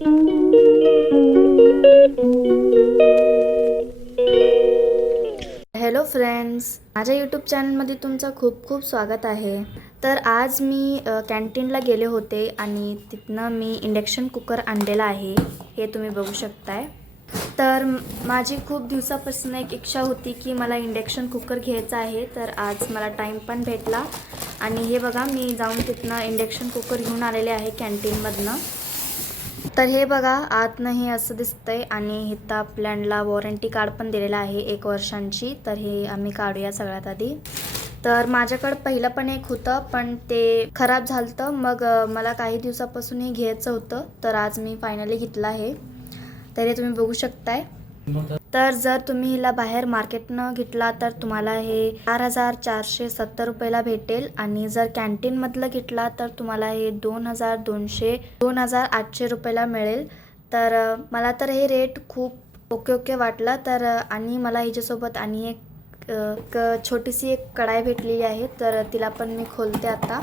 Hello friends, माझ्या YouTube चॅनलमध्ये तुमचं खूप खूप स्वागत आहे. तर आज मी कॅन्टीनला गेले होते आणि तिथनं मी इंडक्शन कुकर आणलेला आहे. हे तुम्ही बघू शकताय. तर माझी खूप दिवसापासून एक इच्छा होती की मला इंडक्शन कुकर घ्यायचा आहे. तर आज मला टाईम पण भेटला आणि हे बघा मी जाऊन तिथनं इंडक्शन कुकर घेऊन आलेले आहे कॅन्टीनमधनं. तर हे बघा आतनं हे असं दिसतंय आणि इथं आपल्याला वॉरंटी कार्ड पण दिलेलं आहे 1 वर्षांची. तर हे आम्ही काढूया सगळ्यात आधी. तर माझ्याकडं पहिलं पण एक होतं, पण ते खराब झालं. मग मला काही दिवसापासून हे घ्यायचं होतं, तर आज मी फायनली घेतलं आहे. तर हे तुम्ही बघू शकताय. तर जर तुम्ही हिला बाहेर मार्केटनं घेतला तर तुम्हाला हे 4,470 रुपयाला भेटेल आणि जर कॅन्टीनमधलं घेतला तर तुम्हाला हे 2,800 रुपयाला मिळेल. तर मला तर हे रेट खूप ओके वाटलं. तर आणि मला ह्याच्यासोबत आणि एक छोटीशी एक कढाई भेटलेली आहे, तर तिला पण मी खोलते आता.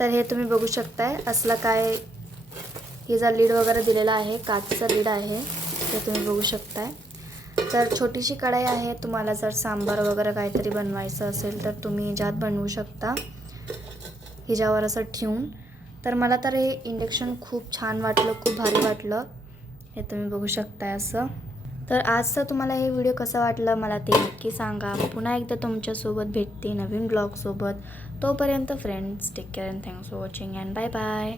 तर हे तुम्ही बघू शकताय असलं काय हिचा लीड वगैरे दिलेला आहे, काचचा लीड आहे, ते तुम्ही बघू शकताय. तर छोटीशी कढाई आहे. तुम्हाला जर सांबार वगैरे काहीतरी बनवायचं असेल तर तुम्ही ह्याच्यात बनवू शकता, हिच्यावर असं ठेवून. तर मला तर हे इंडक्शन खूप छान वाटलं, खूप भारी वाटलं. हे तुम्ही बघू शकताय असं. तर आजचं तुम्हाला हे व्हिडिओ कसं वाटलं मला ते नक्की सांगा. पुन्हा एकदा तुमच्यासोबत भेटते नवीन ब्लॉगसोबत. तोपर्यंत friends take care and thanks for watching and bye bye.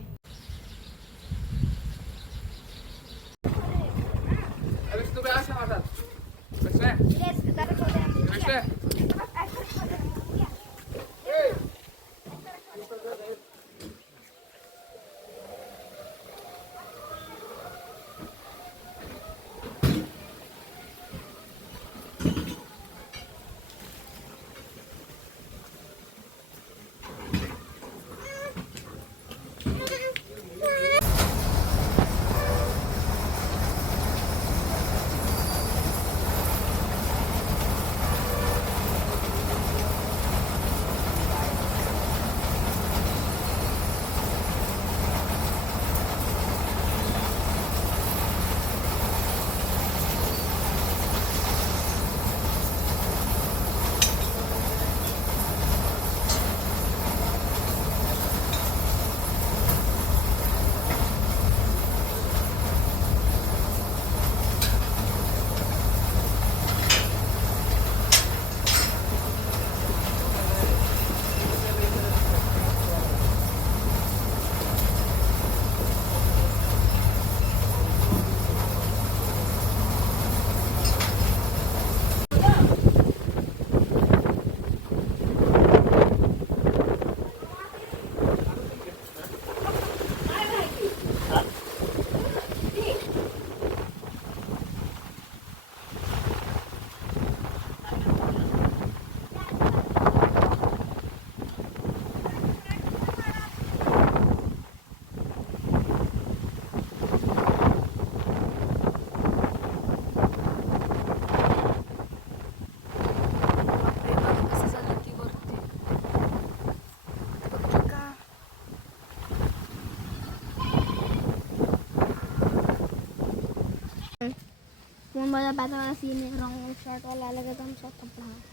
Mau malah patah sini orang short wala lagi tam short apa